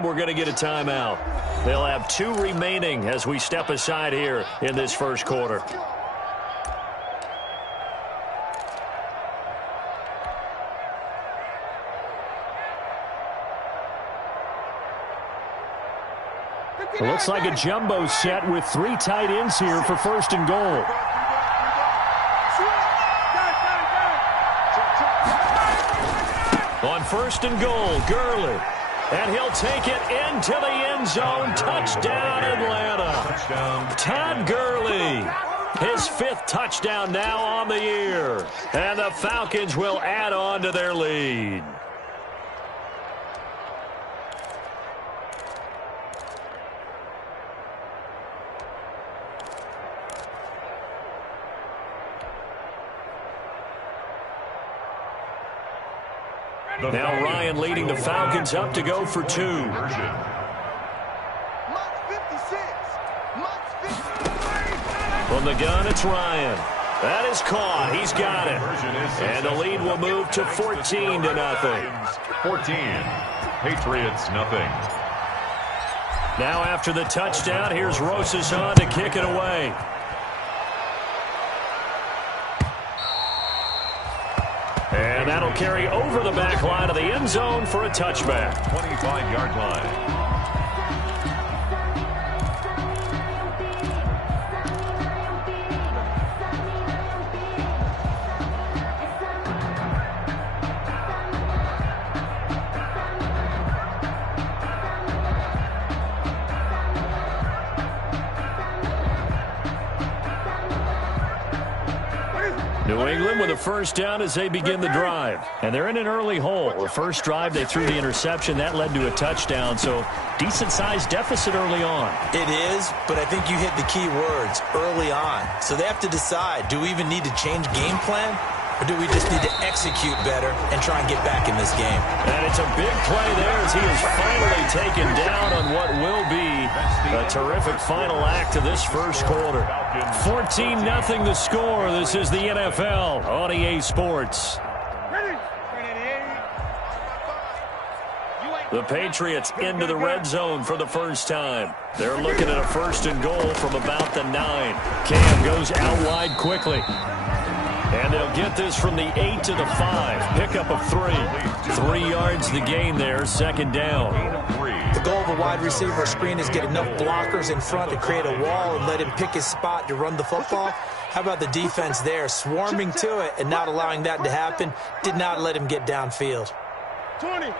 We're going to get a timeout. They'll have 2 remaining as we step aside here in this first quarter. It looks like a jumbo set with 3 tight ends here for first and goal. On first and goal, Gurley. And he'll take it into the end zone. Touchdown, Atlanta. Todd Gurley. His 5th touchdown now on the year. And the Falcons will add on to their lead. Now Ryan leading the Falcons up to go for 2. From the gun, it's Ryan. That is caught. He's got it. And the lead will move to 14-0. 14. Patriots, nothing. Now after the touchdown, here's Rosas on to kick it away. And that'll carry over the back line of the end zone for a touchback. 25-yard line. New England with a first down as they begin the drive. And they're in an early hole. The first drive, they threw the interception. That led to a touchdown. So decent-sized deficit early on. It is, but I think you hit the key words, early on. So they have to decide, do we even need to change game plan? Or do we just need to execute better and try and get back in this game? And it's a big play there as he is finally taken down on what will be a terrific final act of this first quarter. 14-0 the score. This is the NFL on EA Sports. The Patriots into the red zone for the first time. They're looking at a first and goal from about the 9. Cam goes out wide quickly. And they'll get this from the 8 to the 5. Pickup of 3. 3 yards the gain there, second down. The goal of a wide receiver screen is get enough blockers in front to create a wall and let him pick his spot to run the football. How about the defense there, swarming to it and not allowing that to happen? Did not let him get downfield. 20.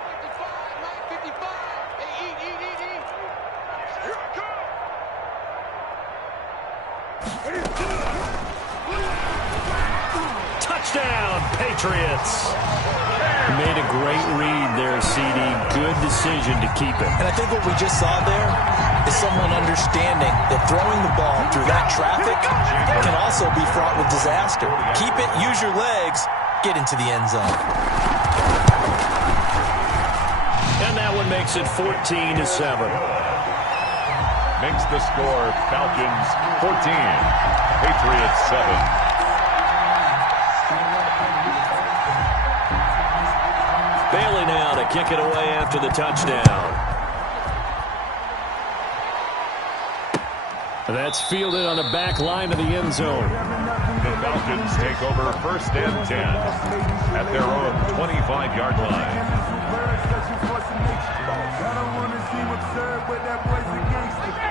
Touchdown, Patriots. Made a great read there, CD. Good decision to keep it. And I think what we just saw there is someone understanding that throwing the ball through that traffic can also be fraught with disaster. Keep it, use your legs, get into the end zone. And that one makes it 14-7. Makes the score Falcons 14, Patriots 7. Bailey now to kick it away after the touchdown. That's fielded on the back line of the end zone. The Falcons take over first and 10 at their own 25-yard line.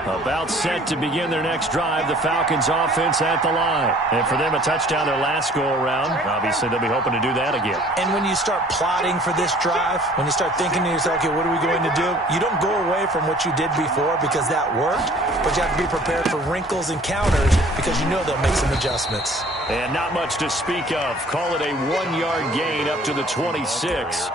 About set to begin their next drive. The Falcons offense at the line. And for them, a touchdown their last go-around. Obviously, they'll be hoping to do that again. And when you start plotting for this drive, when you start thinking to yourself, okay, what are we going to do? You don't go away from what you did before because that worked, but you have to be prepared for wrinkles and counters because you know they'll make some adjustments. And not much to speak of. Call it a 1-yard gain up to the 26.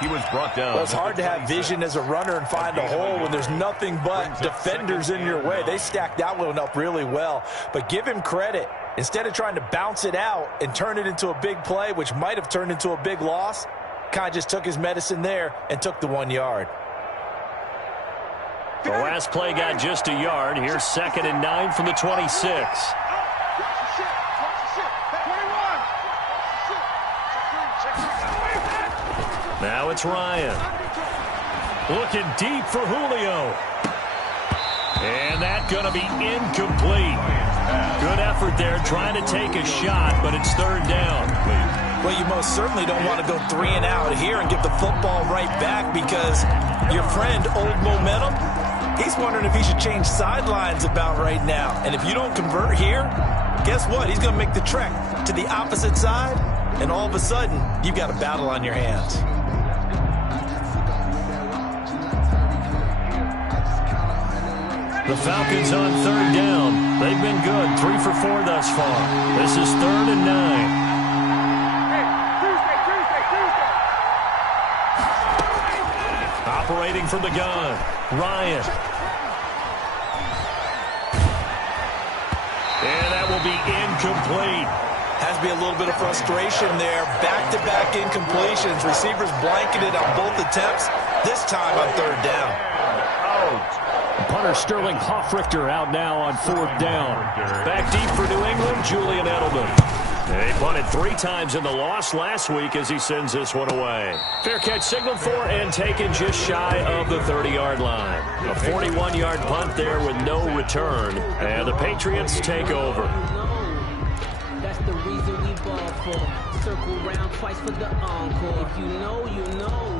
He was brought down. Well, it's hard to have vision as a runner and find a hole when there's nothing but defenders in your way. They stacked that one up really well. But give him credit. Instead of trying to bounce it out and turn it into a big play, which might have turned into a big loss, kind of just took his medicine there and took the 1 yard. The last play got just a yard. Here's 2nd and 9 from the 26. Now it's Ryan. Looking deep for Julio. And that's going to be incomplete. Good effort there trying to take a shot, but it's third down. Well, you most certainly don't want to go 3 and out here and give the football right back because your friend, Old Momentum, he's wondering if he should change sidelines about right now. And if you don't convert here, guess what? He's going to make the trek to the opposite side, and all of a sudden, you've got a battle on your hands. The Falcons on third down. They've been good, 3 for 4 thus far. This is 3rd and 9. Operating from the gun, Ryan. And that will be incomplete. Has to be a little bit of frustration there. Back-to-back incompletions. Receivers blanketed on both attempts, this time on third down. Punter Sterling Hoffrichter out now on 4th down. Back deep for New England, Julian Edelman. They punted 3 times in the loss last week as he sends this one away. Fair catch signaled for and taken just shy of the 30-yard line. A 41-yard punt there with no return. And the Patriots take over. That's the reason we ball for. Circle round twice for the encore. If you know, you know.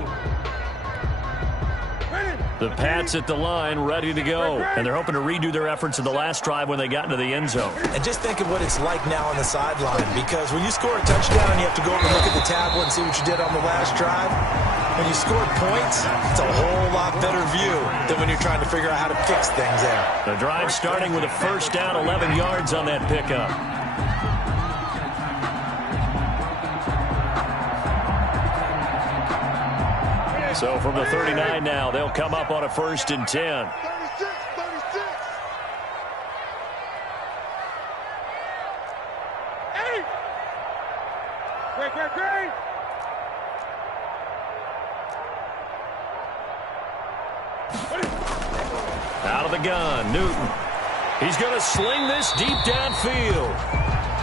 The Pats at the line, ready to go. And they're hoping to redo their efforts in the last drive when they got into the end zone. And just think of what it's like now on the sideline, because when you score a touchdown, you have to go over and look at the tablet and see what you did on the last drive. When you scored points, it's a whole lot better view than when you're trying to figure out how to fix things there. The drive starting with a first down, 11 yards on that pickup. So from the 39 now, they'll come up on a 1st and 10. 36. Hey! Great. Out of the gun, Newton. He's going to sling this deep downfield.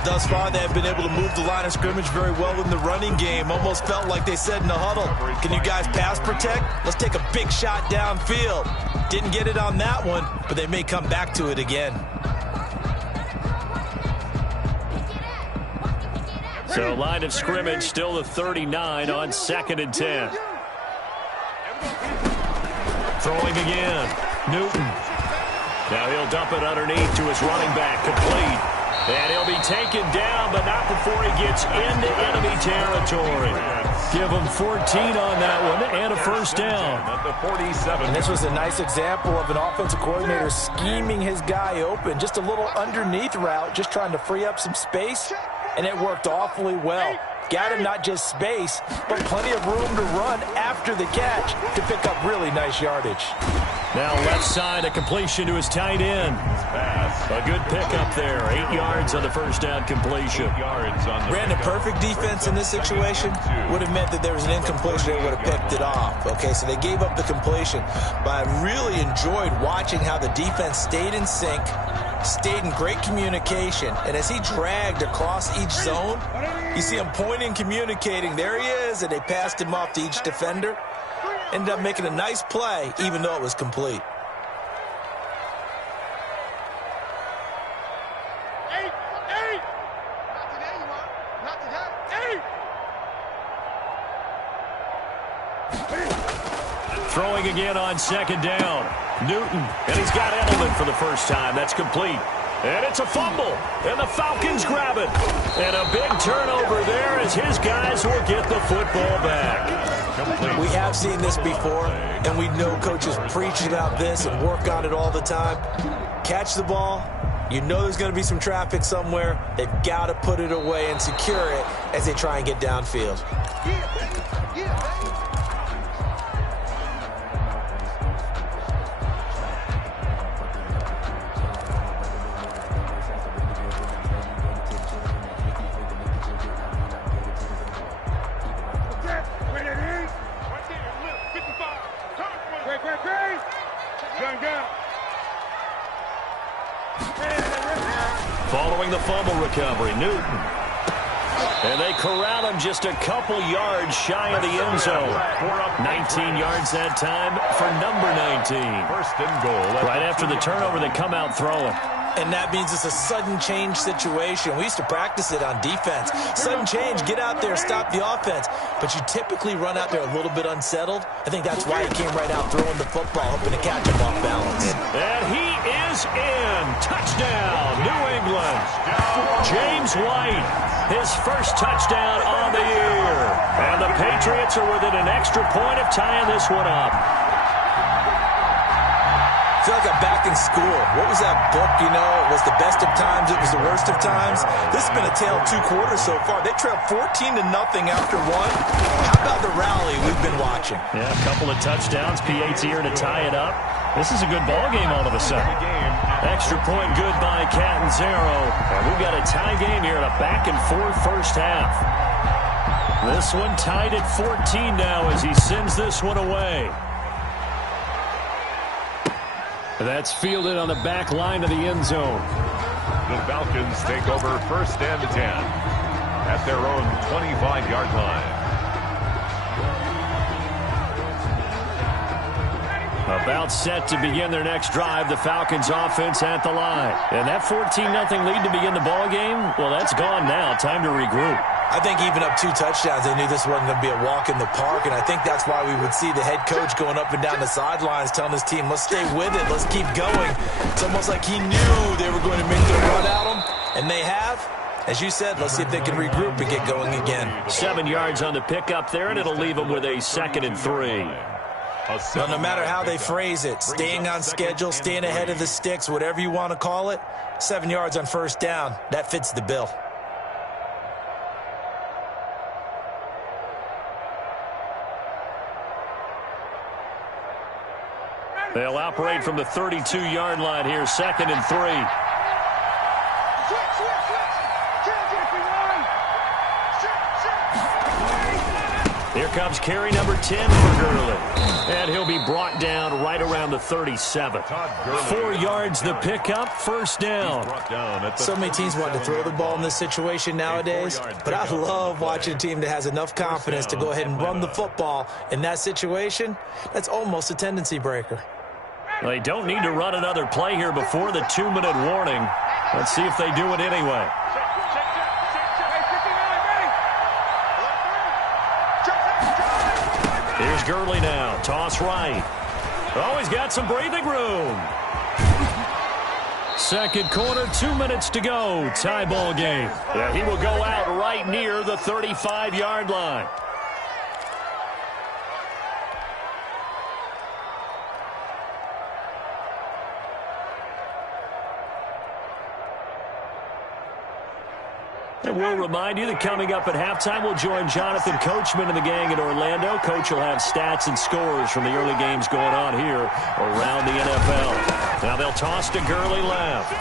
Thus far, they have been able to move the line of scrimmage very well in the running game. Almost felt like they said in the huddle, can you guys pass protect? Let's take a big shot downfield. Didn't get it on that one, but they may come back to it again. So line of scrimmage still the 39 on 2nd and 10. Throwing again, Newton. Now he'll dump it underneath to his running back, complete. And he'll be taken down, but not before he gets into enemy territory. Give him 14 on that one and a first down. At the 47. And this was a nice example of an offensive coordinator scheming his guy open. Just a little underneath route, just trying to free up some space, and it worked awfully well. Got him not just space, but plenty of room to run after the catch to pick up really nice yardage. Now left side, a completion to his tight end. A good pickup there. 8 yards on the first down completion. Brandon, perfect defense in this situation would have meant that there was an incompletion. They would have picked it off. Okay, so they gave up the completion. But I really enjoyed watching how the defense stayed in sync, stayed in great communication. And as he dragged across each zone, you see him pointing, communicating. There he is, and they passed him off to each defender. Ended up making a nice play, even though it was complete. Throwing again on 2nd down. Newton, and he's got Edelman for the first time. That's complete. And it's a fumble, and the Falcons grab it. And a big turnover there as his guys will get the football back. We have seen this before, and we know coaches preach about this and work on it all the time. Catch the ball. You know there's going to be some traffic somewhere. They've got to put it away and secure it as they try and get downfield. Following the fumble recovery, Newton. And they corral him just a couple yards shy of the end zone. 19 yards that time for number 19. First and goal. Right after the turnover, they come out throwing. And that means it's a sudden change situation. We used to practice it on defense. Sudden change, get out there, stop the offense. But you typically run out there a little bit unsettled. I think that's why he came right out throwing the football, hoping to catch him off balance. And he is in. Touchdown, New England. James White, his first touchdown on the year. And the Patriots are within an extra point of tying this one up. I feel like I'm back in school. What was that book, you know? It was the best of times. It was the worst of times. This has been a tale of 2 quarters so far. They trailed 14-0 after 1. How about the rally we've been watching? Yeah, a couple of touchdowns. P.A.'s here to tie it up. This is a good ball game all of a sudden. Extra point good by Catanzaro. And we've got a tie game here in a back-and-forth first half. This one tied at 14 now as he sends this one away. That's fielded on the back line of the end zone. The Falcons take over first and 10 at their own 25-yard line. About set to begin their next drive, the Falcons offense at the line. And that 14-0 lead to begin the ball game, well, that's gone now. Time to regroup. I think even up 2 touchdowns, they knew this wasn't going to be a walk in the park, and I think that's why we would see the head coach going up and down the sidelines telling his team, let's stay with it, let's keep going. It's almost like he knew they were going to make their run at him, and they have. As you said, let's see if they can regroup and get going again. 7 yards on the pickup there, and it'll leave them with a 2nd and 3. Well, no matter how they phrase it, staying on schedule, staying ahead of the sticks, whatever you want to call it, 7 yards on first down, that fits the bill. They'll operate from the 32-yard line here, 2nd and 3. Here comes carry number 10 for Gurley. And he'll be brought down right around the 37. 4 yards the pickup, first down. So many teams want to throw the ball in this situation nowadays, but I love watching a team that has enough confidence to go ahead and run the football. In that situation, that's almost a tendency breaker. They don't need to run another play here before the 2-minute warning. Let's see if they do it anyway. Here's Gurley now. Toss right. Oh, he's got some breathing room. Second quarter, 2 minutes to go. Tie ball game. Yeah, he will go out right near the 35-yard line. And we'll remind you that coming up at halftime, we'll join Jonathan Coachman and the gang in Orlando. Coach will have stats and scores from the early games going on here around the NFL. Now they'll toss to Gurley left.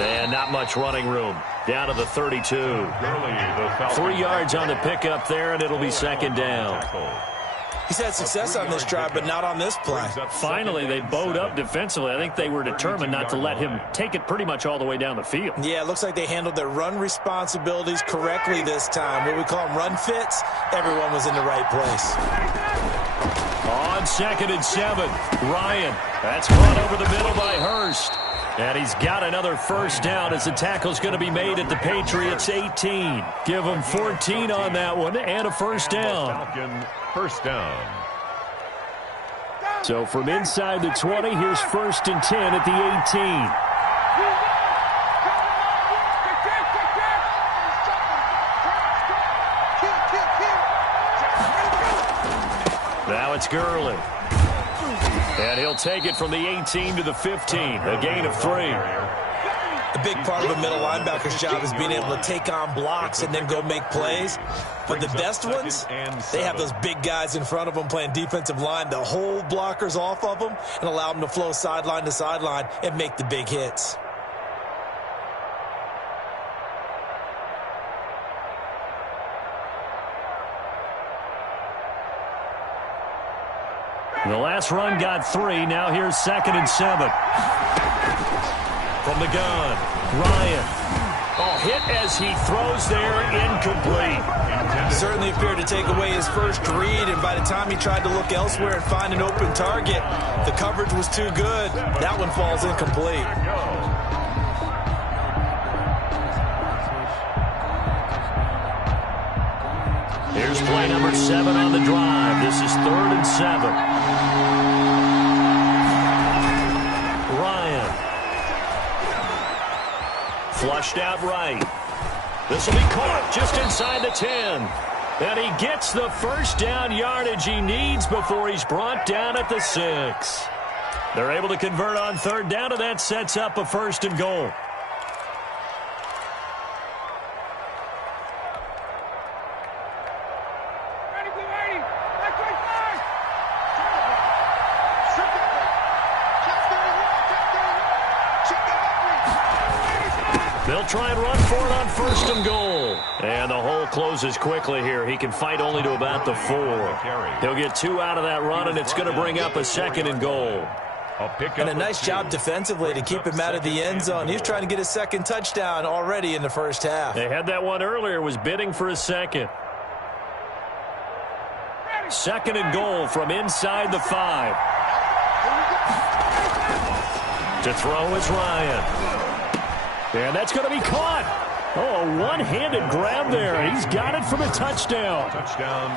And not much running room. Down to the 32. 3 yards on the pickup there, and it'll be 2nd down. He's had success on this drive, but not on this play. Finally, they bowed up defensively. I think they were determined not to let him take it pretty much all the way down the field. Yeah, it looks like they handled their run responsibilities correctly this time. What we call them run fits, everyone was in the right place. On 2nd and 7, Ryan. That's run over the middle by Hurst. And he's got another first down as the tackle's going to be made at the Patriots' 18. Give them 14 on that one and a first down. First down. So from inside the 20, here's 1st and 10 at the 18. Now it's Gurley. And he'll take it from the 18 to the 15, a gain of 3. A big part of a middle linebacker's job is being able to take on blocks and then go make plays. But the best ones, they have those big guys in front of them playing defensive line to hold blockers off of them and allow them to flow sideline to sideline and make the big hits. The last run got 3. Now here's 2nd and 7. From the gun, Ryan. Oh, hit as he throws there, incomplete. Certainly appeared to take away his first read, and by the time he tried to look elsewhere and find an open target, the coverage was too good. That one falls incomplete. Here's play number 7 on the drive. This is 3rd and 7. Ryan. Flushed out right. This will be caught just inside the 10. And he gets the first down yardage he needs before he's brought down at the 6. They're able to convert on 3rd down, and that sets up a 1st and goal. They'll try and run for it on 1st and goal. And the hole closes quickly here. He can fight only to about the 4. He'll get 2 out of that run, and it's going to bring up a 2nd and goal. And a nice job defensively to keep him out of the end zone. He was trying to get a 2nd touchdown already in the first half. They had that one earlier, was bidding for a 2nd. 2nd and goal from inside the 5. To throw is Ryan. And that's going to be caught. Oh, a one-handed grab there. He's got it for the touchdown.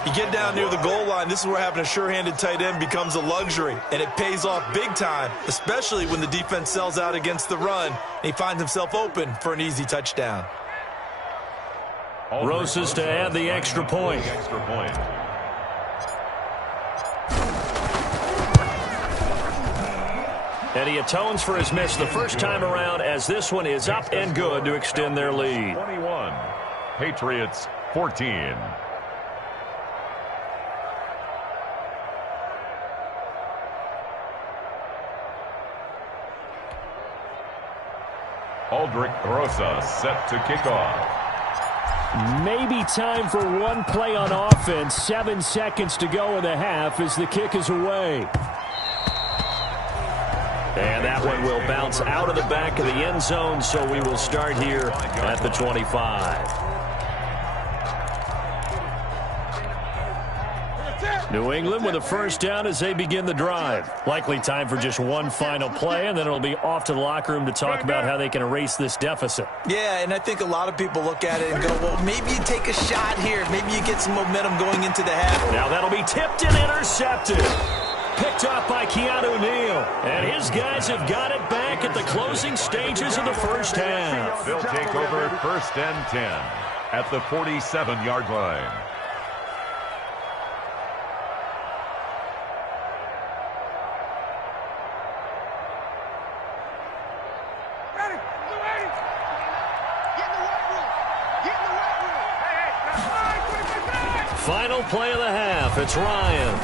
You get down near the goal line, this is where having a sure-handed tight end becomes a luxury. And it pays off big time, especially when the defense sells out against the run. And he finds himself open for an easy touchdown. Rosas to add the extra point. And he atones for his miss the first time around, as this one is up and good to extend their lead. 21, Patriots 14. Aldrich Rosas set to kick off. Maybe time for one play on offense. 7 seconds to go in the half as the kick is away. And that one will bounce out of the back of the end zone, so we will start here at the 25. New England with a first down as they begin the drive. Likely time for just one final play, and then it'll be off to the locker room to talk about how they can erase this deficit. Yeah, and I think a lot of people look at it and go, well, maybe you take a shot here. Maybe you get some momentum going into the half. Now that'll be tipped and intercepted. Picked off by Keanu Neal. And his guys have got it back at the closing stages of the first half. They'll take over 1st and 10 at the 47-yard line. Final play of the half. It's Ryan.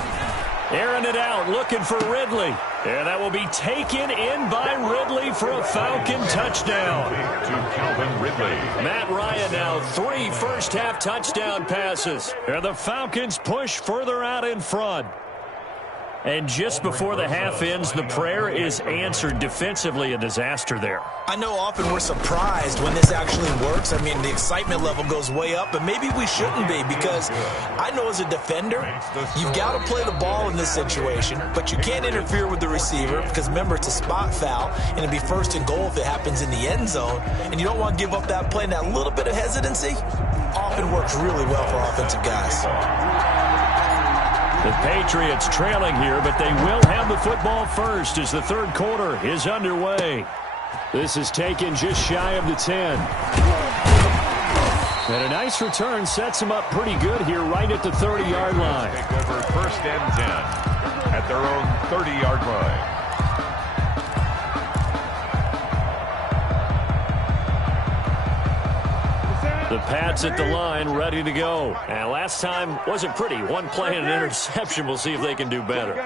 Airing it out, looking for Ridley. And that will be taken in by Ridley for a Falcon touchdown. To Calvin Ridley. Matt Ryan now 3 first-half touchdown passes. And the Falcons push further out in front. And just before the half ends, the prayer is answered. Defensively, a disaster there. I know often we're surprised when this actually works. I mean, the excitement level goes way up, but maybe we shouldn't be, because I know as a defender, you've got to play the ball in this situation, but you can't interfere with the receiver because, remember, it's a spot foul, and it'd be 1st and goal if it happens in the end zone, and you don't want to give up that play. And that little bit of hesitancy often works really well for offensive guys. The Patriots trailing here, but they will have the football first as the 3rd quarter is underway. This is taken just shy of the 10. And a nice return sets them up pretty good here right at the 30-yard line. Take over 1st and 10 at their own 30-yard line. The Pats at the line, ready to go. And last time wasn't pretty. One play and an interception. We'll see if they can do better.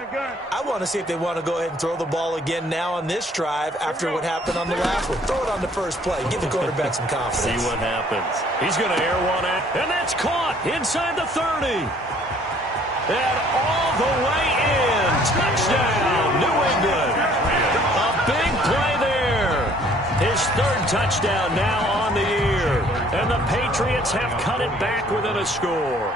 I want to see if they want to go ahead and throw the ball again now on this drive after what happened on the last one. Throw it on the first play. Give the quarterback some confidence. See what happens. He's going to air one out, and that's caught inside the 30. And all the way in. Touchdown, New England. A big play there. His 3rd touchdown now on the year. And the Patriots have cut it back within a score.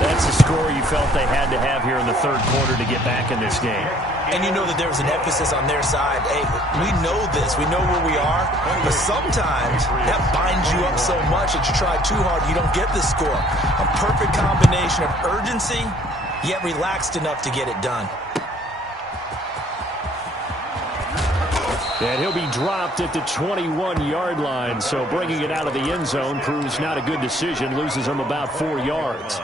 That's a score you felt they had to have here in the third quarter to get back in this game. And you know that there was an emphasis on their side. Hey, we know this. We know where we are. But sometimes that binds you up so much that you try too hard, you don't get the score. A perfect combination of urgency, yet relaxed enough to get it done. And he'll be dropped at the 21-yard line. So bringing it out of the end zone proves not a good decision. Loses him about 4 yards.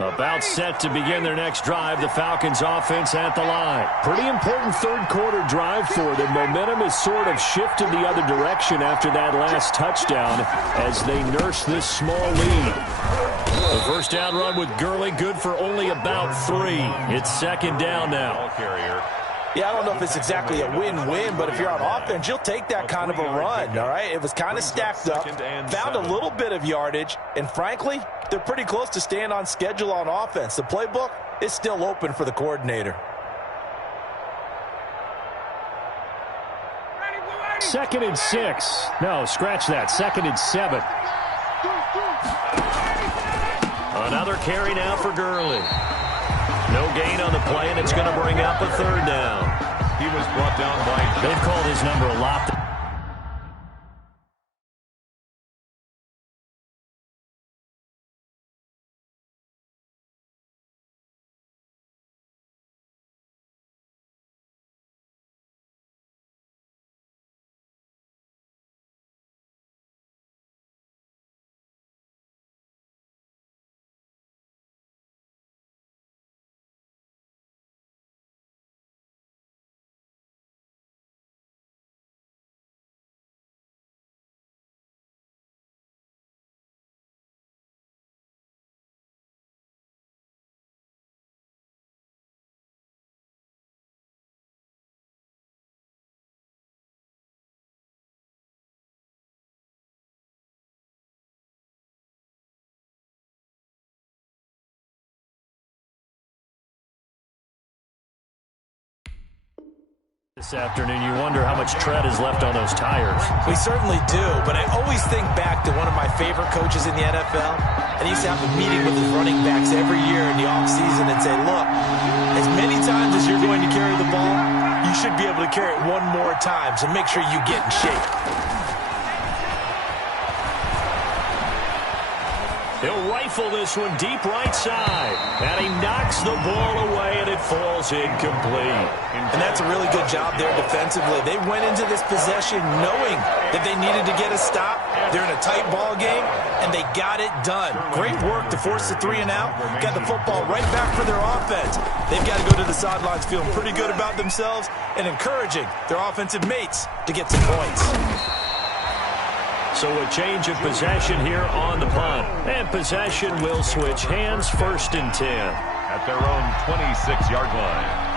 About set to begin their next drive, the Falcons offense at the line. Pretty important third quarter drive for them. Momentum has sort of shifted the other direction after that last touchdown as they nurse this small lead. The first down run with Gurley, good for only about 3. It's second down now. Yeah, I don't know if it's exactly a win-win, but if you're on offense, you'll take that kind of a run, all right? It was kind of stacked up, found a little bit of yardage, and frankly, they're pretty close to staying on schedule on offense. The playbook is still open for the coordinator. Second and 6. No, scratch that. Second and 7. Another carry now for Gurley. No gain on the play, and it's going to bring up a third down. He was brought down by... They've called his number a lot. This afternoon, you wonder how much tread is left on those tires. We certainly do, but I always think back to one of my favorite coaches in the NFL, and he used to have a meeting with his running backs every year in the offseason and say, look, as many times as you're going to carry the ball, you should be able to carry it one more time, so make sure you get in shape. He'll rifle this one deep right side. And he knocks the ball away, and it falls incomplete. And that's a really good job there defensively. They went into this possession knowing that they needed to get a stop. They're in a tight ball game, and they got it done. Great work to force the 3 and out. Got the football right back for their offense. They've got to go to the sidelines feeling pretty good about themselves and encouraging their offensive mates to get some points. So a change of possession here on the punt. And possession will switch hands, first and 10. At their own 26-yard line.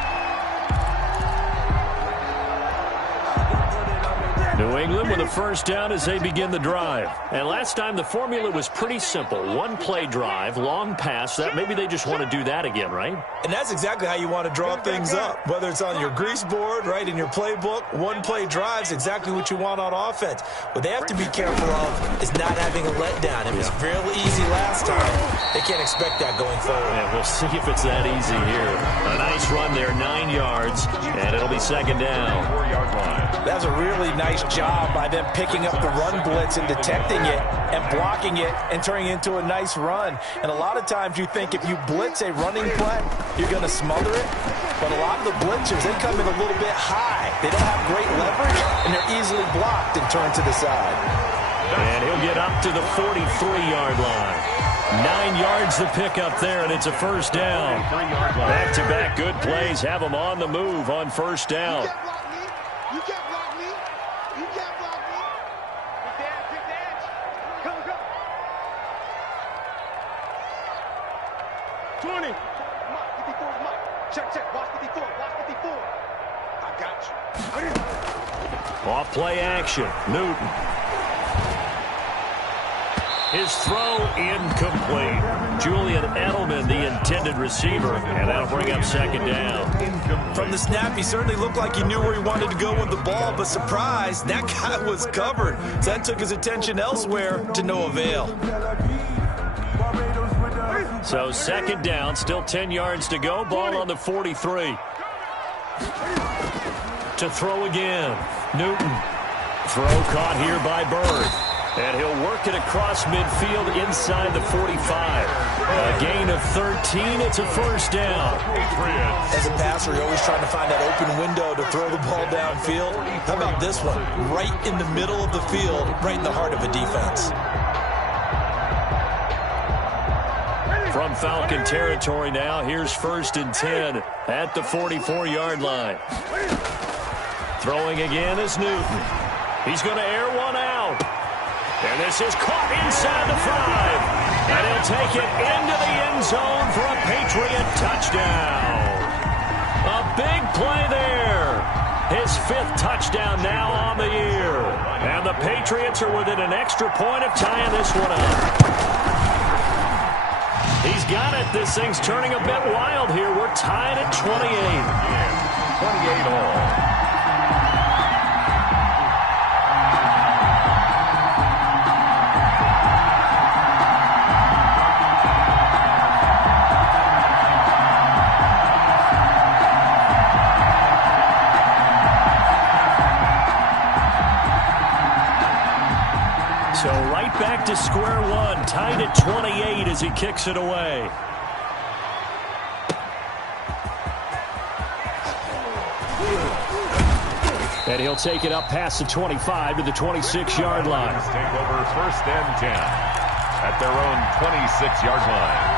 New England with a first down as they begin the drive. And last time the formula was pretty simple. One-play drive, long pass. That maybe they just want to do that again, right? And that's exactly how you want to draw things up. Whether it's on your grease board, right, in your playbook, one-play drives exactly what you want on offense. What they have to be careful of is not having a letdown. It was fairly easy last time. They can't expect that going forward. Yeah, we'll see if it's that easy here. A nice run there, 9 yards, and it'll be second down. 4-yard line. That was a really nice job by them picking up the run blitz and detecting it and blocking it and turning it into a nice run. And a lot of times you think if you blitz a running play, you're going to smother it. But a lot of the blitzers, they come in a little bit high. They don't have great leverage, and they're easily blocked and turned to the side. And he'll get up to the 43-yard line. 9 yards to pick up there, and it's a first down. Back-to-back good plays have them on the move on first down. You can't block me. You can't block me. Pick the edge. Go, go. 20. Mike, 54 is Mike. Check. Watch 54. Watch 54. I got you. Off play action. Newton. His throw incomplete. Julian Edelman, the intended receiver, and that'll bring up second down. From the snap, he certainly looked like he knew where he wanted to go with the ball, but surprise, that guy was covered. So that took his attention elsewhere to no avail. So second down, still 10 yards to go. Ball on the 43. To throw again. Newton. Throw caught here by Bird. And he'll work it across midfield inside the 45. A gain of 13. It's a first down. As a passer, you're always trying to find that open window to throw the ball downfield. How about this one? Right in the middle of the field, right in the heart of a defense. From Falcon territory now, here's first and 10 at the 44-yard line. Throwing again is Newton. He's going to air one out. And this is caught inside the 5. And he'll take it into the end zone for a Patriot touchdown. A big play there. His 5th touchdown now on the year. And the Patriots are within an extra point of tying this one up. He's got it. This thing's turning a bit wild here. We're tied at 28. 28 all. So right back to square one, tied at 28 as he kicks it away. And he'll take it up past the 25 to the 26-yard line. Take over first and 10 at their own 26-yard line.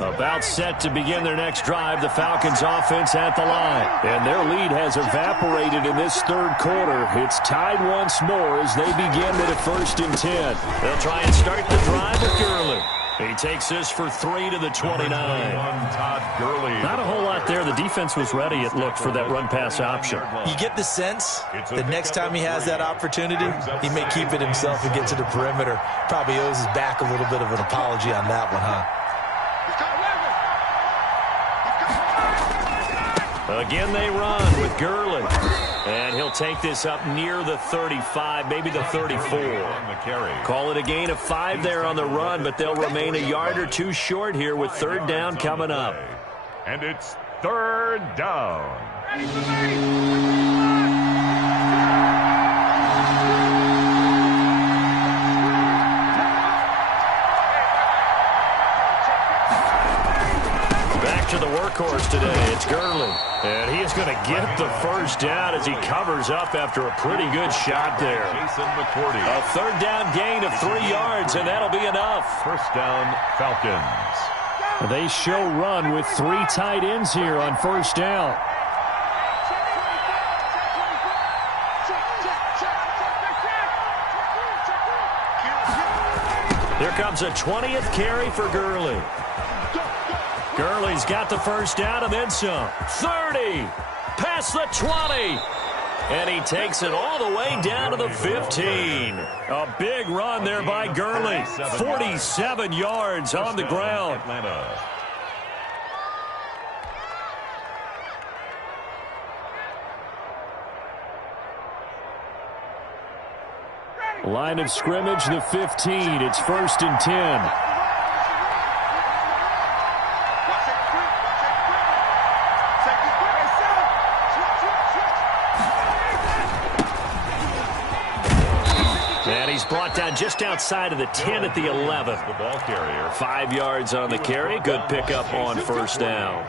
About set to begin their next drive, the Falcons offense at the line. And their lead has evaporated in this third quarter. It's tied once more as they begin at a first and 10. They'll try and start the drive with Gurley. He takes this for 3 to the 29. Todd Gurley. Not a whole lot there. The defense was ready, it looked, for that run-pass option. You get the sense that next time he has that opportunity, he may keep it himself and get to the perimeter. Probably owes his back a little bit of an apology on that one, huh? Again, they run with Gurley. And he'll take this up near the 35, maybe the 34. Call it a gain of 5 there on the run, but they'll remain a yard or two short here with third down coming up. And it's third down. To the workhorse today, it's Gurley. And he is going to get the first down as he covers up after a pretty good shot there. A third down gain of 3 yards, and that'll be enough. First down, Falcons. They show run with 3 tight ends here on first down. Here comes a 20th carry for Gurley. Gurley's got the first down and then some. 30, past the 20, and he takes it all the way down to the 15. A big run there by Gurley. 47 yards on the ground. Line of scrimmage, the 15. It's first and 10. Brought down just outside of the 10 at the 11. The ball carrier. 5 yards on the carry. Good pickup on first down.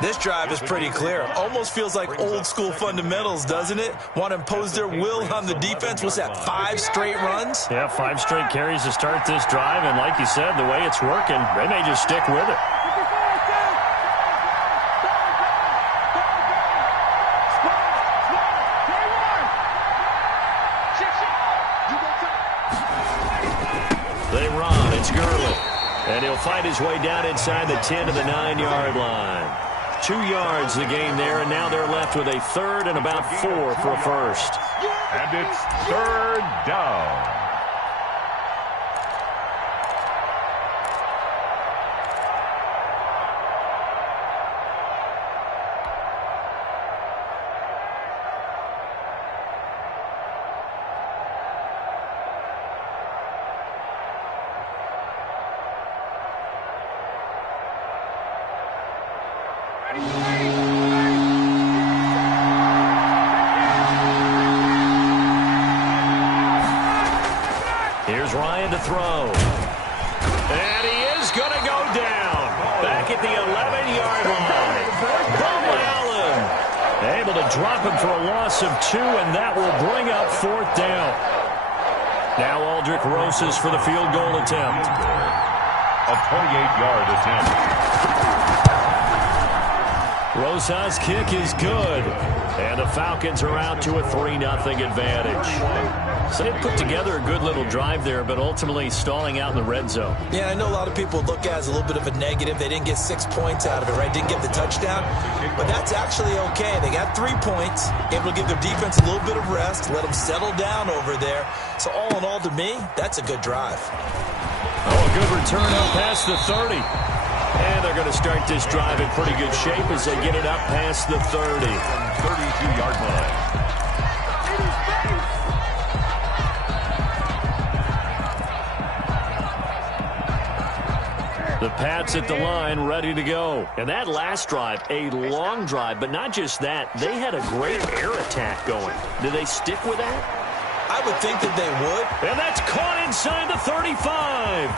This drive is pretty clear. Almost feels like old school fundamentals, doesn't it? Want to impose their will on the defense. What's that, 5 straight runs? Yeah, 5 straight carries to start this drive. And like you said, the way it's working, they may just stick with it. And he'll fight his way down inside the 10 to the 9-yard line. 2 yards the gain there, and now they're left with a third and about 4 for a first. And it's third down. Here's Ryan to throw. And he is going to go down. Back at the 11-yard line. Bo Allen able to drop him for a loss of 2, and that will bring up 4th down. Now Aldrick Rosas for the field goal attempt. A 28-yard attempt. Rosas' kick is good. And the Falcons are out to a 3-0 advantage. So they put together a good little drive there, but ultimately stalling out in the red zone. Yeah, I know a lot of people look at it as a little bit of a negative. They didn't get 6 points out of it, right? Didn't get the touchdown. But that's actually okay. They got 3 points, able to give their defense a little bit of rest, let them settle down over there. So all in all, to me, that's a good drive. Oh, a good return up past the 30. And they're going to start this drive in pretty good shape as they get it up past the 30. 32-yard line. The Pats at the line, ready to go. And that last drive, a long drive, but not just that. They had a great air attack going. Do they stick with that? I would think that they would. And that's caught inside the 35.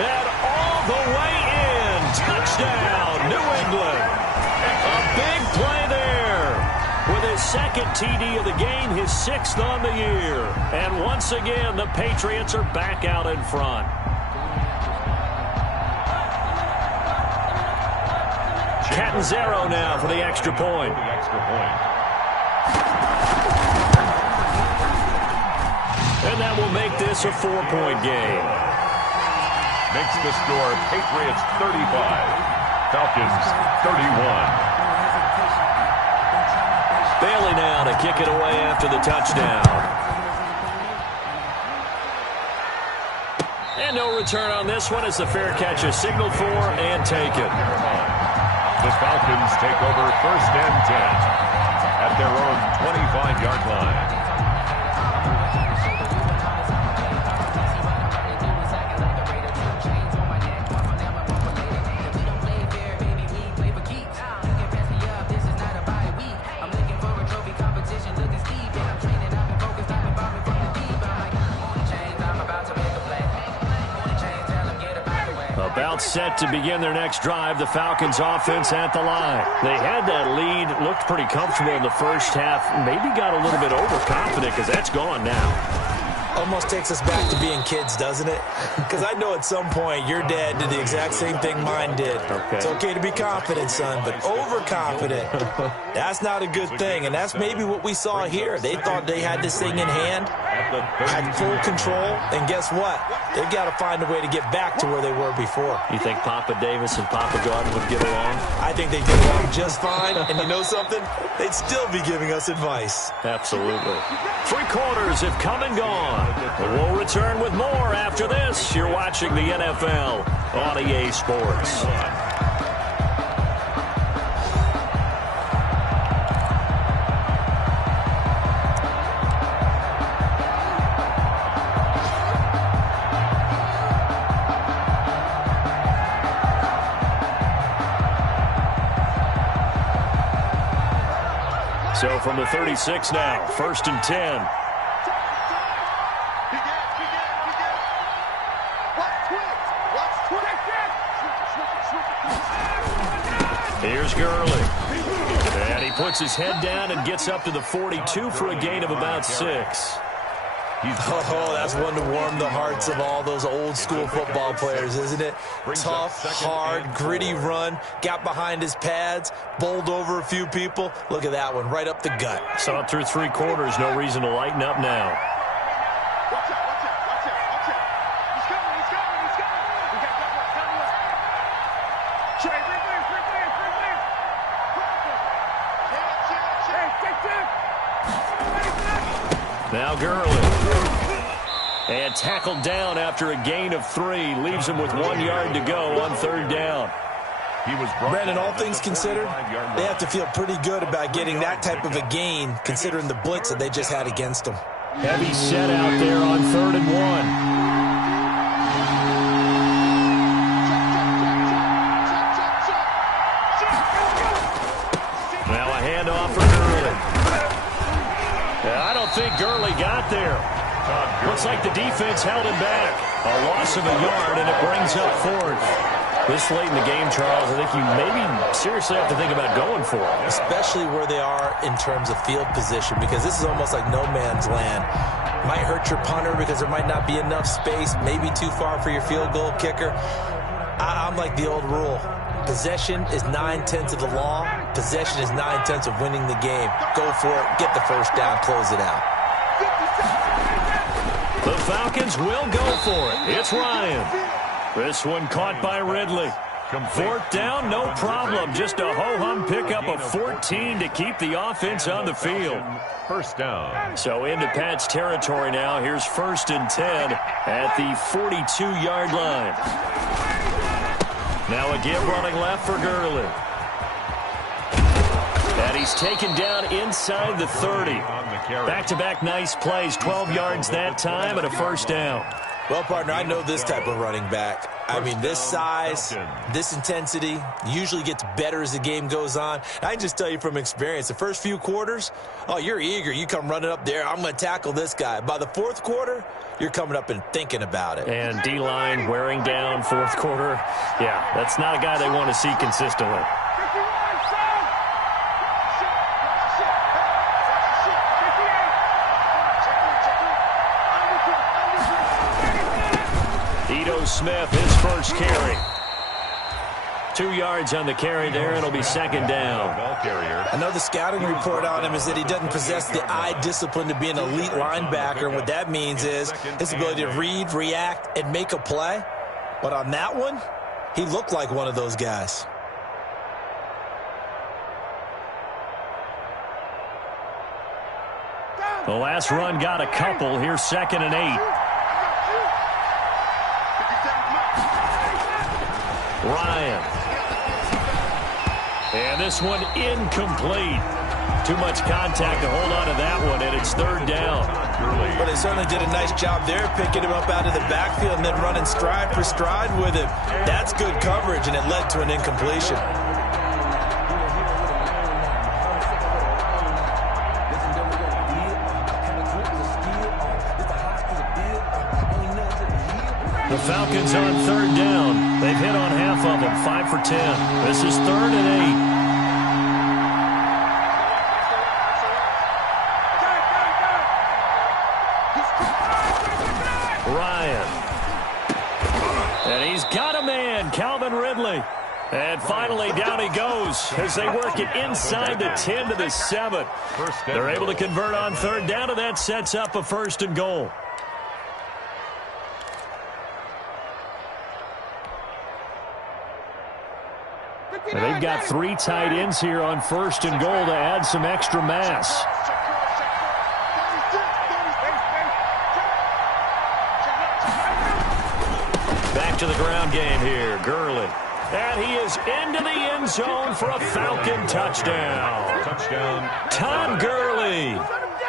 And all the way in. Touchdown, New England. A big play there. With his second TD of the game, his 6th on the year. And once again, the Patriots are back out in front. Catanzaro now for the extra point. And that will make this a 4-point game. Makes the score Patriots 35, Falcons 31. Bailey now to kick it away after the touchdown. And no return on this one as the fair catch is signaled for and taken. The Falcons take over 1st and 10 at their own 25-yard line. About set to begin their next drive, the Falcons offense at the line. They had that lead, looked pretty comfortable in the first half, maybe got a little bit overconfident because that's gone now. Almost takes us back to being kids, doesn't it? Because I know at some point your dad did the exact same thing mine did. Okay. It's okay to be confident, son, but overconfident, that's not a good thing. And that's maybe what we saw here. They thought they had this thing in hand, had full control, and guess what? They've got to find a way to get back to where they were before. You think Papa Davis and Papa Gordon would get along? I think they get along just fine. And you know something? They'd still be giving us advice. Absolutely. 3 quarters have come and gone. We'll return with more after this. You're watching the NFL on EA Sports. So from the 36 now, 1st and 10. Here's Gurley. And he puts his head down and gets up to the 42 for a gain of about 6. Oh, that's one to warm the hearts of all those old school football players, isn't it? Tough, hard, gritty run, got behind his pads, bowled over a few people. Look at that one, right up the gut. Saw it through 3 quarters, no reason to lighten up now. Now Gurley. And tackled down after a gain of 3. Leaves him with 1 yard to go on 3rd down. Brandon, all things considered, they have to feel pretty good about getting that type of a gain, considering the blitz that they just had against them. Heavy set out there on 3rd and 1. Now a handoff for Gurley. I don't think Gurley got there. Looks like the defense held him back. A loss of a yard, and it brings up 4th. This late in the game, Charles, I think you maybe seriously have to think about going for it. Especially where they are in terms of field position, because this is almost like no man's land. Might hurt your punter because there might not be enough space, maybe too far for your field goal kicker. I'm like the old rule. Possession is 9/10 of the law. Possession is 9/10 of winning the game. Go for it, get the first down, close it out. The Falcons will go for it. It's Ryan. This one caught by Ridley. 4th down, no problem. Just a ho-hum pickup of 14 to keep the offense on the field. 1st down. So into Pat's territory now. Here's 1st and 10 at the 42-yard line. Now a give running left for Gurley. And he's taken down inside the 30. Back-to-back nice plays. 12 yards that time and a 1st down. Well, partner, I know this type of running back. I mean, this size, this intensity usually gets better as the game goes on. I can just tell you from experience, the first few quarters, oh, you're eager. You come running up there, I'm going to tackle this guy. By the 4th quarter, you're coming up and thinking about it. And D-line wearing down 4th quarter. Yeah, that's not a guy they want to see consistently. Smith, his first carry. 2 yards on the carry there. It'll be 2nd down. I know the scouting report on him is that he doesn't possess the eye discipline to be an elite linebacker. And what that means is his ability to read, react, and make a play. But on that one, he looked like one of those guys. The last run got a couple. Here's 2nd and 8. Ryan. And this one incomplete. Too much contact to hold on to that one, and it's 3rd down. But they certainly did a nice job there, picking him up out of the backfield and then running stride for stride with him. That's good coverage, and it led to an incompletion. The Falcons on 3rd down. They've hit on half of them, 5 for 10. This is 3rd and 8. Ryan. And he's got a man, Calvin Ridley. And finally, down he goes as they work it inside the 10 to the 7. They're able to convert on 3rd down, and that sets up a 1st and goal. And they've got 3 tight ends here on 1st and goal to add some extra mass. Back to the ground game here. Gurley. And he is into the end zone for a Falcon touchdown. Todd Gurley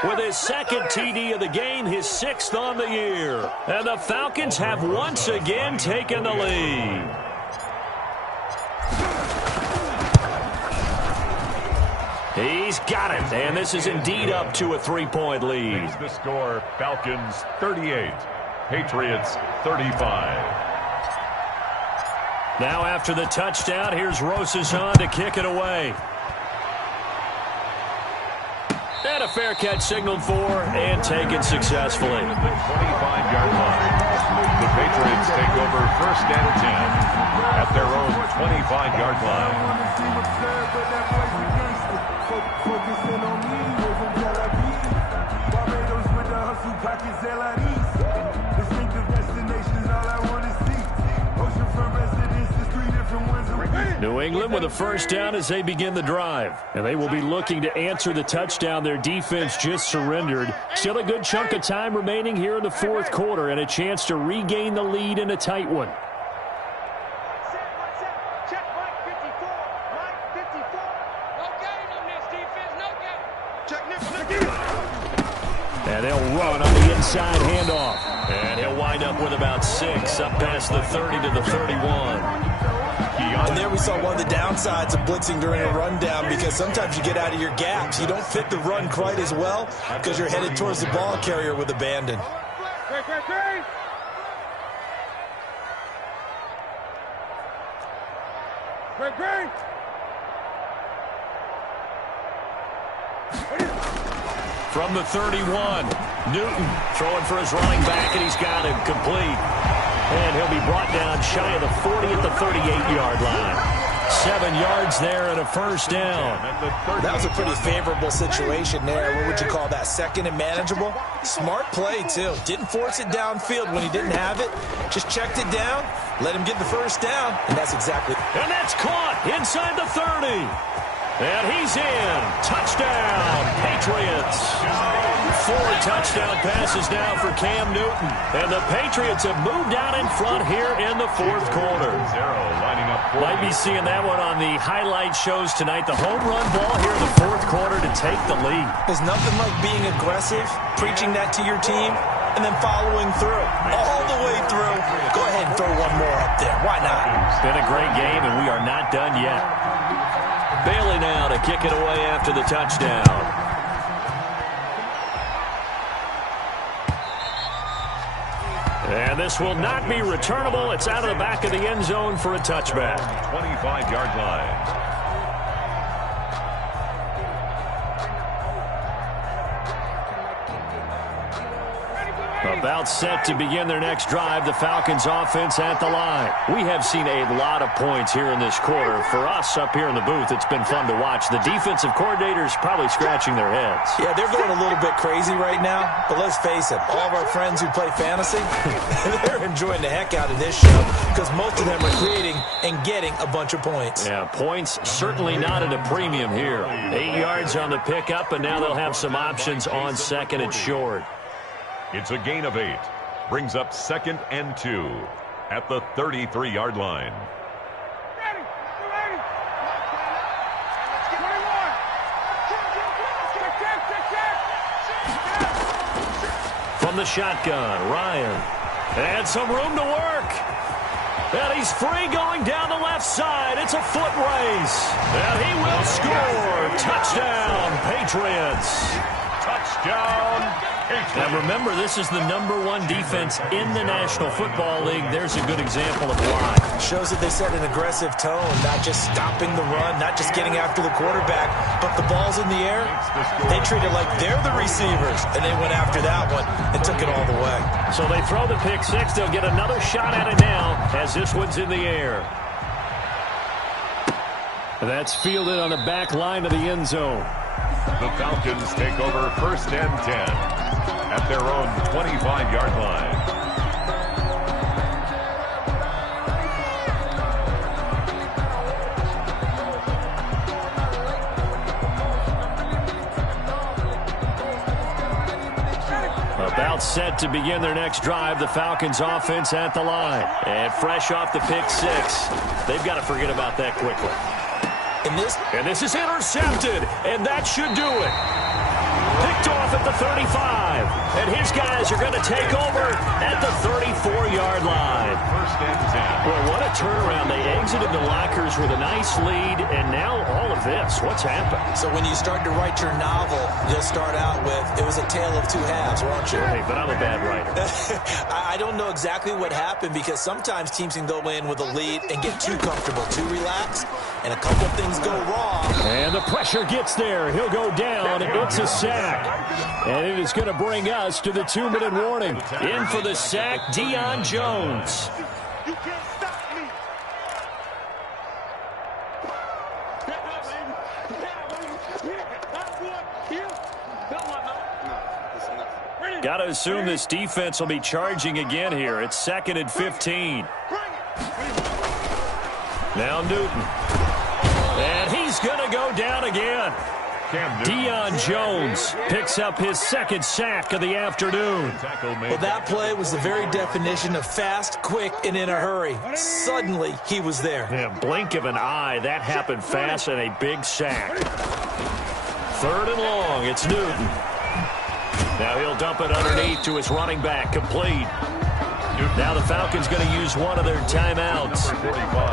with his 2nd TD of the game, his 6th on the year. And the Falcons have once again taken the lead. He's got it, and this is indeed up to a 3-point lead. The score, Falcons 38, Patriots 35. Now after the touchdown, here's Rosazon to kick it away. And a fair catch signaled for and taken successfully. The 25-yard line. The Patriots take over 1st and 10 at their own 25-yard line. New England with a first down as they begin the drive. And they will be looking to answer the touchdown their defense just surrendered. Still a good chunk of time remaining here in the fourth quarter and a chance to regain the lead in a tight one. Check Mike 54. Mike 54. No gain on this defense. No gain. Check Nick. And they'll run on the inside handoff. And he'll wind up with about 6 up past the 30 to the 31. And there we saw one of the downsides of blitzing during a rundown, because sometimes you get out of your gaps. You don't fit the run quite as well because you're headed towards the ball carrier with abandon. From the 31, Newton throwing for his running back, and he's got him complete. And he'll be brought down shy of the 40 at the 38-yard line. 7 yards there and a first down. That was a pretty favorable situation there. What would you call that? Second and manageable? Smart play, too. Didn't force it downfield when he didn't have it. Just checked it down, let him get the first down, and that's exactly. And that's caught inside the 30. And he's in. Touchdown, Patriots. 4 touchdown passes now for Cam Newton. And the Patriots have moved out in front here in the fourth quarter. Might be seeing that one on the highlight shows tonight. The home run ball here in the fourth quarter to take the lead. There's nothing like being aggressive, preaching that to your team, and then following through. All the way through. Go ahead and throw one more up there. Why not? It's been a great game, and we are not done yet. Bailey now to kick it away after the touchdown. And this will not be returnable. It's out of the back of the end zone for a touchback. 25-yard line. About set to begin their next drive, the Falcons offense at the line. We have seen a lot of points here in this quarter. For us up here in the booth, it's been fun to watch. The defensive coordinators probably scratching their heads. Yeah, they're going a little bit crazy right now, but let's face it, all of our friends who play fantasy, they're enjoying the heck out of this show because most of them are creating and getting a bunch of points. Yeah, points certainly not at a premium here. 8 yards on the pickup, and now they'll have some options on second and short. It's a gain of 8. Brings up 2nd and 2 at the 33-yard line. Ready. From the shotgun, Ryan. And some room to work. And he's free going down the left side. It's a foot race. And he will score. Touchdown, Patriots. Touchdown. Now remember, this is the #1 defense in the National Football League. There's a good example of why. Shows that they set an aggressive tone, not just stopping the run, not just getting after the quarterback, but the ball's in the air. They treat it like they're the receivers, and they went after that one and took it all the way. So they throw the pick six. They'll get another shot at it now as this one's in the air. That's fielded on the back line of the end zone. The Falcons take over 1st and 10 at their own 25-yard line. About set to begin their next drive, the Falcons offense at the line. And fresh off the pick six, they've got to forget about that quickly. And this is intercepted, and that should do it. Picked off at the 35, and his guys are going to take over at the 34-yard line. 1st and 10. Boy, what a turnaround. They exited the lockers with a nice lead, and now all of this. What's happened? So when you start to write your novel, you'll start out with, it was a tale of two halves, won't you? Hey, but I'm a bad writer. I don't know exactly what happened because sometimes teams can go in with a lead and get too comfortable, too relaxed, and a couple things go wrong. And the pressure gets there. He'll go down. It's a sack. And it is going to bring us to the 2-minute warning. In for the sack, Deion Jones. You can't stop me. Got to assume this defense will be charging again here. It's 2nd and 15. Now Newton. And he's going to go down again. Deion Jones picks up his second sack of the afternoon. Well, that play was the very definition of fast, quick, and in a hurry. Suddenly, he was there. Yeah, blink of an eye, that happened fast, and a big sack. 3rd and long, it's Newton. Now he'll dump it underneath to his running back, complete. Now the Falcons going to use one of their timeouts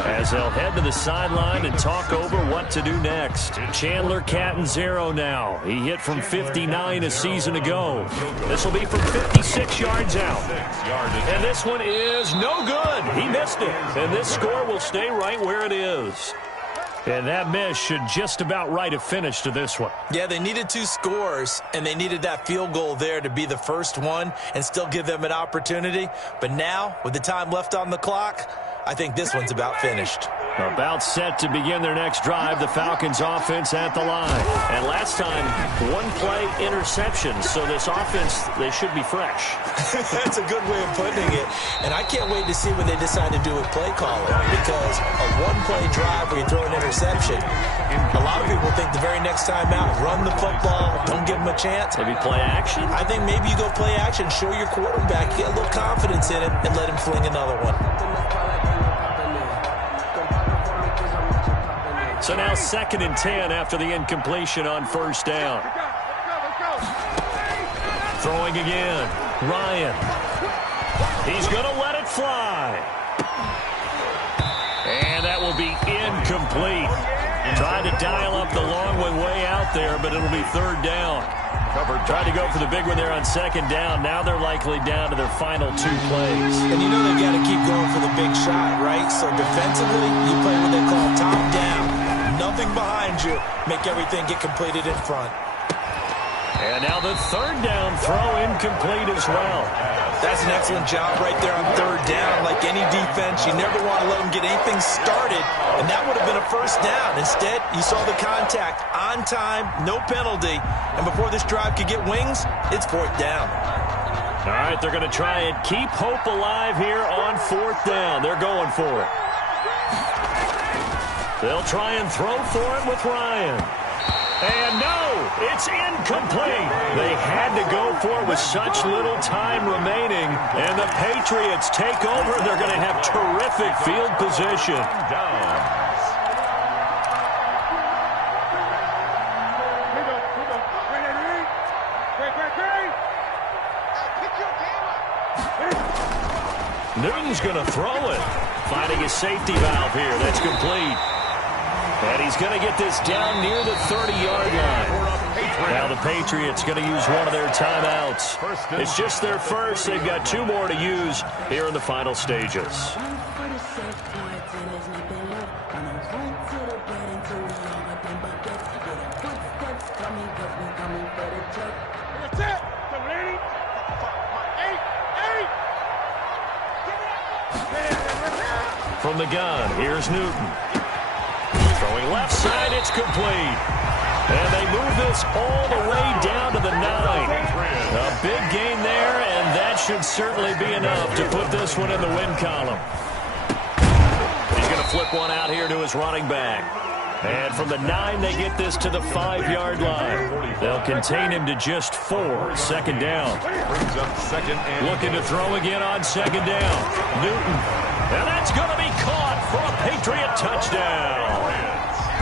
as they'll head to the sideline and talk over what to do next. Chandler Catanzaro now. He hit from 59 a season ago. This will be from 56 yards out. And this one is no good. He missed it. And this score will stay right where it is. And that miss should just about right a finish to this one. Yeah, they needed 2 scores, and they needed that field goal there to be the first one and still give them an opportunity. But now, with the time left on the clock, I think this one's about finished. About set to begin their next drive, the Falcons offense at the line. And last time, 1-play interception, so this offense, they should be fresh. That's a good way of putting it. And I can't wait to see when they decide to do with play calling, because a 1-play drive where you throw an interception, a lot of people think the very next time out, run the football, don't give them a chance. Maybe play action? I think maybe you go play action, show your quarterback, get a little confidence in him, and let him fling another one. So now 2nd and 10 after the incompletion on 1st down. Throwing again. Ryan. He's going to let it fly. And that will be incomplete. Tried to dial up the long one way out there, but it'll be 3rd down. Tried to go for the big one there on 2nd down. Now they're likely down to their final 2 plays. And you know they've got to keep going for the big shot, right? So defensively, you play what they call top down. Nothing behind you. Make everything get completed in front. And now the 3rd down throw incomplete as well. That's an excellent job right there on 3rd down. Like any defense, you never want to let them get anything started, and that would have been a 1st down. Instead, you saw the contact on time, no penalty, and before this drive could get wings, it's 4th down. All right, they're going to try and keep hope alive here on 4th down. They're going for it. They'll try and throw for it with Ryan. And no, it's incomplete. They had to go for it with such little time remaining. And the Patriots take over. They're going to have terrific field position. Newton's going to throw it. Finding his safety valve here. That's complete. And he's going to get this down near the 30-yard line. Now the Patriots going to use one of their timeouts. It's just their first. They've got 2 more to use here in the final stages. From the gun, here's Newton. Throwing left side, it's complete. And they move this all the way down to the 9. A big gain there, and that should certainly be enough to put this one in the win column. He's going to flip one out here to his running back. And from the 9, they get this to the 5-yard line. They'll contain him to just 4. 2nd down. Looking to throw again on 2nd down. Newton. And that's going to be caught for a Patriot touchdown.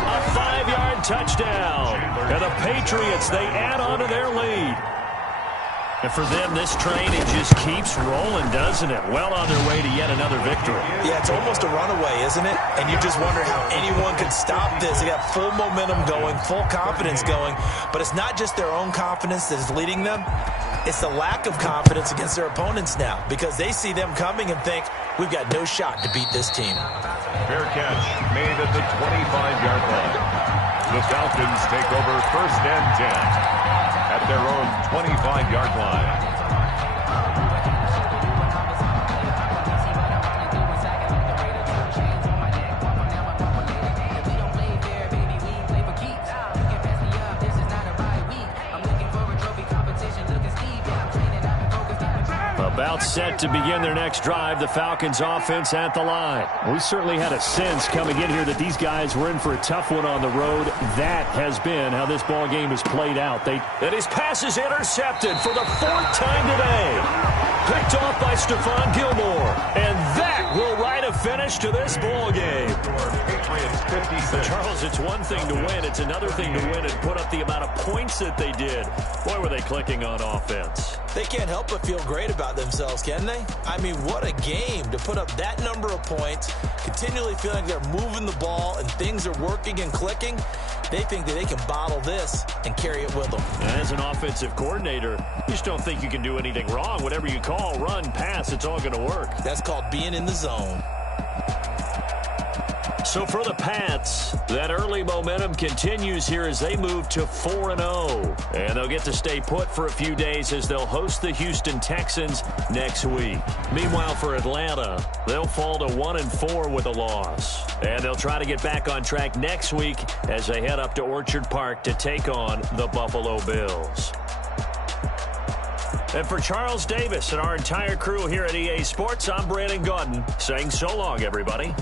A 5-yard touchdown. And the Patriots, they add on to their lead. And for them, this train, it just keeps rolling, doesn't it? Well on their way to yet another victory. Yeah, it's almost a runaway, isn't it? And you just wonder how anyone could stop this. They got full momentum going, full confidence going. But it's not just their own confidence that is leading them. It's the lack of confidence against their opponents now, because they see them coming and think, we've got no shot to beat this team. Fair catch made at the 25-yard line. The Falcons take over 1st and 10 at their own 25-yard line. About about set to begin their next drive. The Falcons offense at the line. We certainly had a sense coming in here that these guys were in for a tough one on the road. That has been how this ball game has played out. And his pass is intercepted for the 4th time today. Picked off by Stephon Gilmore. And that will write a finish to this ball game. Charles, it's one thing to win. It's another thing to win and put up the amount of points that they did. Boy, were they clicking on offense. They can't help but feel great about themselves, can they? I mean, what a game to put up that number of points, continually feeling like they're moving the ball and things are working and clicking. They think that they can bottle this and carry it with them. As an offensive coordinator, you just don't think you can do anything wrong. Whatever you call, run, pass, it's all going to work. That's called being in the zone. So for the Pats, that early momentum continues here as they move to 4-0. And they'll get to stay put for a few days as they'll host the Houston Texans next week. Meanwhile, for Atlanta, they'll fall to 1-4 with a loss. And they'll try to get back on track next week as they head up to Orchard Park to take on the Buffalo Bills. And for Charles Davis and our entire crew here at EA Sports, I'm Brandon Gaudin saying so long, everybody.